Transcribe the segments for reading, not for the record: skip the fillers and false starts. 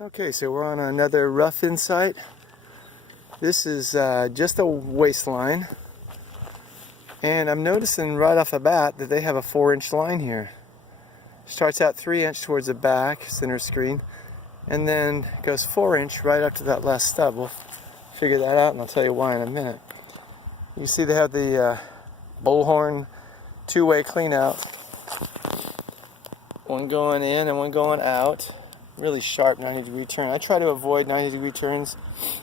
Okay, so we're on another rough-in site. This is just a waistline, and I'm noticing right off the bat that they have a 4-inch line here. Starts out 3-inch towards the back, center screen, and then goes 4-inch right up to that last stub. We'll figure that out, and I'll tell you why in a minute. You see they have the bullhorn two-way clean out. One going in and one going out. Really sharp 90-degree turn. I try to avoid 90-degree turns,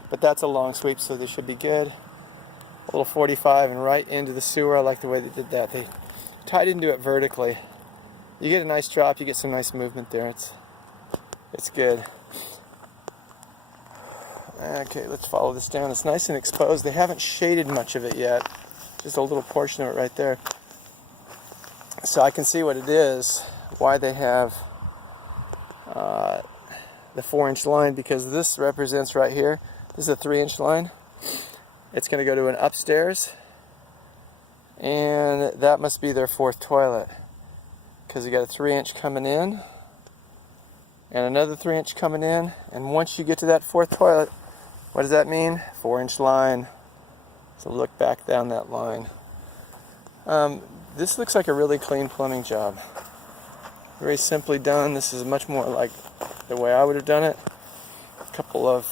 but that's a long sweep, so they should be good. A little 45 and right into the sewer. I like the way they did that. They tied into it vertically. You get a nice drop, you get some nice movement there. It's good. Okay, let's follow this down. It's nice and exposed. They haven't shaded much of it yet. Just a little portion of it right there. So I can see what it is, why they have the 4-inch line, because this represents right here, this is a 3-inch line. It's going to go to an upstairs, and that must be their 4th toilet, because you got a 3-inch coming in and another 3-inch coming in, and once you get to that 4th toilet, what does that mean? 4-inch line. So look back down that line. This looks like a really clean plumbing job. Very simply done. This is much more like the way I would have done it. A couple of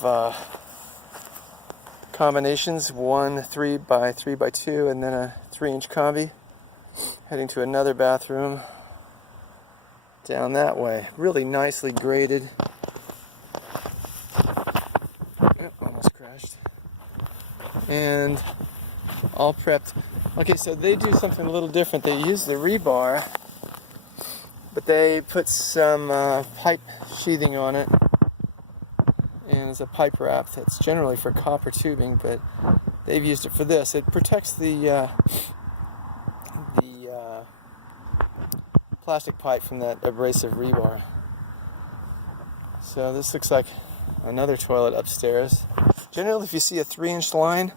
combinations, one 3x3x2 and then a 3-inch combi. Heading to another bathroom down that way. Really nicely graded. Almost crashed. And all prepped. Okay, so they do something a little different. They use the rebar, but they put some pipe sheathing on it, and it's a pipe wrap that's generally for copper tubing, but they've used it for this. It protects the plastic pipe from that abrasive rebar. So this looks like another toilet upstairs. Generally, if you see a 3-inch line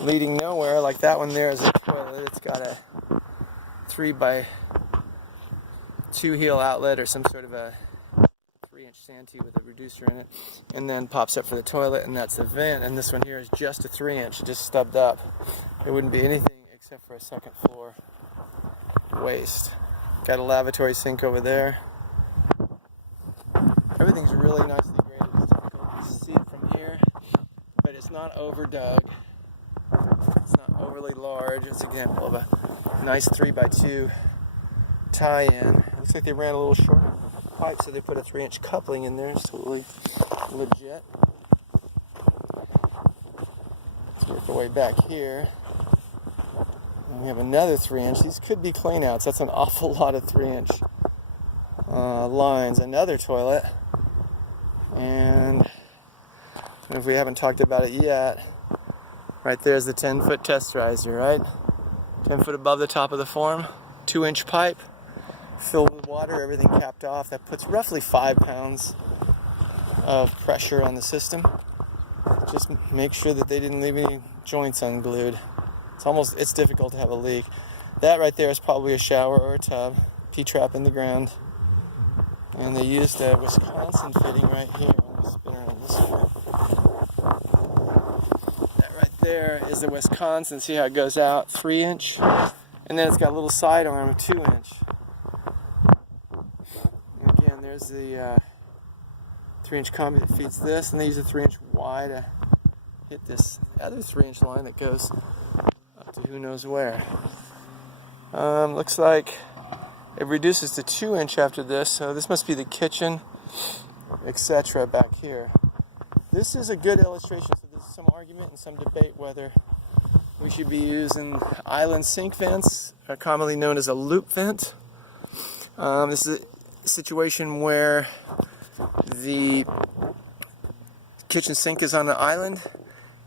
leading nowhere, like that one there is a toilet, it's got a 3x2 heel outlet or some sort of a 3-inch santee with a reducer in it, and then pops up for the toilet, and that's the vent. And this one here is just a 3-inch, just stubbed up. It wouldn't be anything except for a second floor waste. Got a lavatory sink over there. Everything's really nicely graded. It's difficult to see it from here, but it's not overdug. It's not overly large. It's an example of a nice 3x2 tie-in. Looks like they ran a little short pipe, so they put a 3-inch coupling in there. It's totally legit. Let's work our way back here. And we have another 3-inch. These could be cleanouts. That's an awful lot of 3-inch lines. Another toilet. And if we haven't talked about it yet, right there's the 10-foot test riser, right? 10 foot above the top of the form. 2-inch pipe. Filled with water, everything capped off. That puts roughly 5 pounds of pressure on the system. Just make sure that they didn't leave any joints unglued. It's difficult to have a leak. That right there is probably a shower or a tub. P-trap in the ground. And they used a Wisconsin fitting right here. Let me spin around this way. That right there is the Wisconsin. See how it goes out? 3-inch. And then it's got a little side arm of 2-inch. Again, there's the 3-inch combi that feeds this, and they use a 3-inch Y to hit this other 3-inch line that goes up to who knows where. Looks like it reduces to 2-inch after this, so this must be the kitchen, etc. back here. This is a good illustration, so there's some argument and some debate whether we should be using island sink vents, commonly known as a loop vent. This is a situation where the kitchen sink is on an island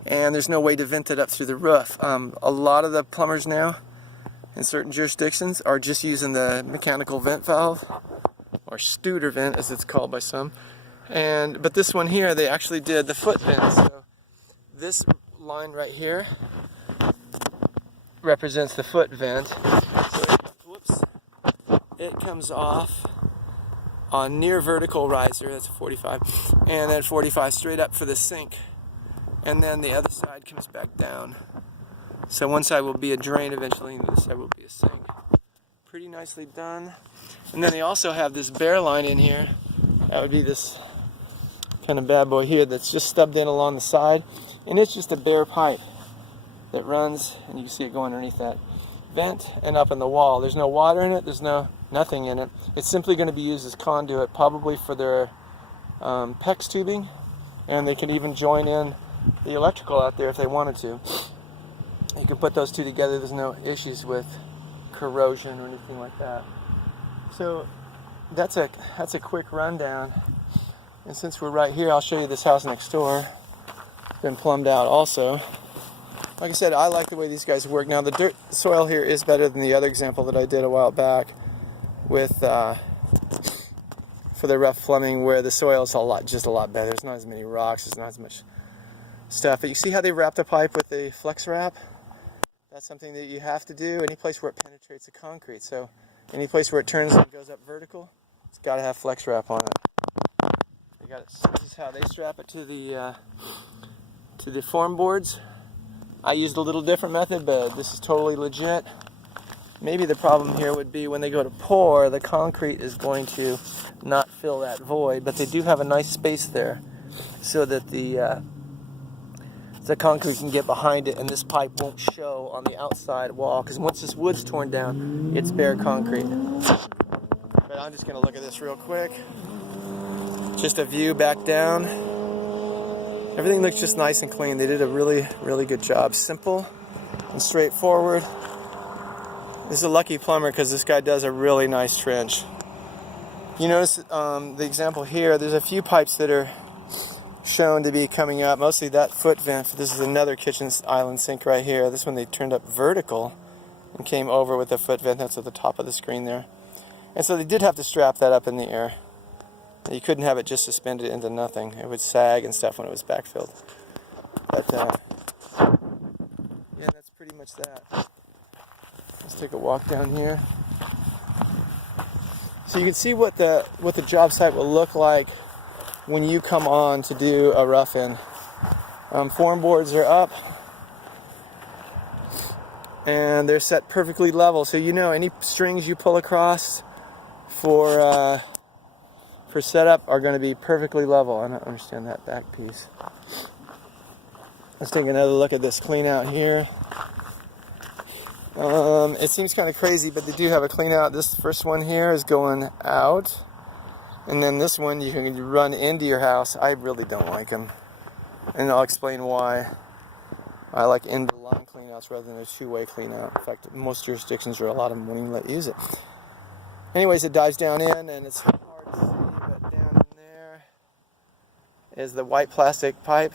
and there's no way to vent it up through the roof. A lot of the plumbers now in certain jurisdictions are just using the mechanical vent valve, or Studer vent as it's called by some. But this one here, they actually did the foot vent. So this line right here represents the foot vent. So it comes off on near vertical riser, that's a 45, and then 45 straight up for the sink, and then the other side comes back down. So one side will be a drain eventually, and the other side will be a sink. Pretty nicely done. And then they also have this bare line in here. That would be this kind of bad boy here that's just stubbed in along the side, and it's just a bare pipe that runs, and you can see it going underneath that vent and up in the wall. There's no water in it, there's nothing in it. It's simply going to be used as conduit, probably for their PEX tubing, and they can even join in the electrical out there if they wanted to. You can put those two together, there's no issues with corrosion or anything like that. So that's a quick rundown. And since we're right here, I'll show you this house next door. It's been plumbed out also. Like I said, I like the way these guys work. Now the dirt soil here is better than the other example that I did a while back with for the rough plumbing, where the soil is just a lot better. There's not as many rocks, there's not as much stuff. But you see how they wrap the pipe with a flex wrap? That's something that you have to do any place where it penetrates the concrete. So any place where it turns and goes up vertical, it's got to have flex wrap on it. This is how they strap it to the form boards. I used a little different method, but this is totally legit. Maybe the problem here would be when they go to pour, the concrete is going to not fill that void, but they do have a nice space there so that the concrete can get behind it, and this pipe won't show on the outside wall, because once this wood's torn down, it's bare concrete. But I'm just going to look at this real quick. Just a view back down. Everything looks just nice and clean. They did a really, really good job. Simple and straightforward. This is a lucky plumber because this guy does a really nice trench. You notice the example here, there's a few pipes that are shown to be coming up, mostly that foot vent. This is another kitchen island sink right here. This one they turned up vertical and came over with the foot vent. That's at the top of the screen there. And so they did have to strap that up in the air. You couldn't have it just suspended into nothing. It would sag and stuff when it was backfilled. But yeah, that's pretty much that. Let's take a walk down here. So you can see what the job site will look like when you come on to do a rough-in. Form boards are up, and they're set perfectly level. So you know any strings you pull across for setup are going to be perfectly level. I don't understand that back piece. Let's take another look at this clean out here. It seems kind of crazy, but they do have a clean out. This first one here is going out, and then this one you can run into your house. I really don't like them, and I'll explain why. I like end-of-line clean outs rather than a two-way clean out. In fact, most jurisdictions, or a lot of them, won't even let you use it. Anyways, it dives down in, and it's hard to see, but down in there is the white plastic pipe.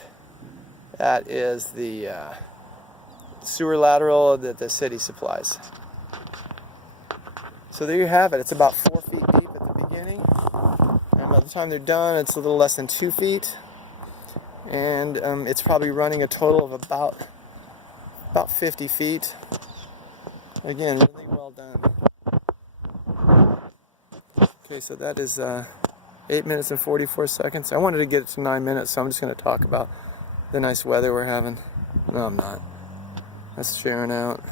That is the sewer lateral that the city supplies. So there you have it. It's about 4 feet deep at the beginning, and by the time they're done, it's a little less than 2 feet, and it's probably running a total of about 50 feet. Again, really well done. Okay, so that is 8 minutes and 44 seconds. I wanted to get it to 9 minutes, so I'm just going to talk about the nice weather we're having. No, I'm not. That's Sharon out.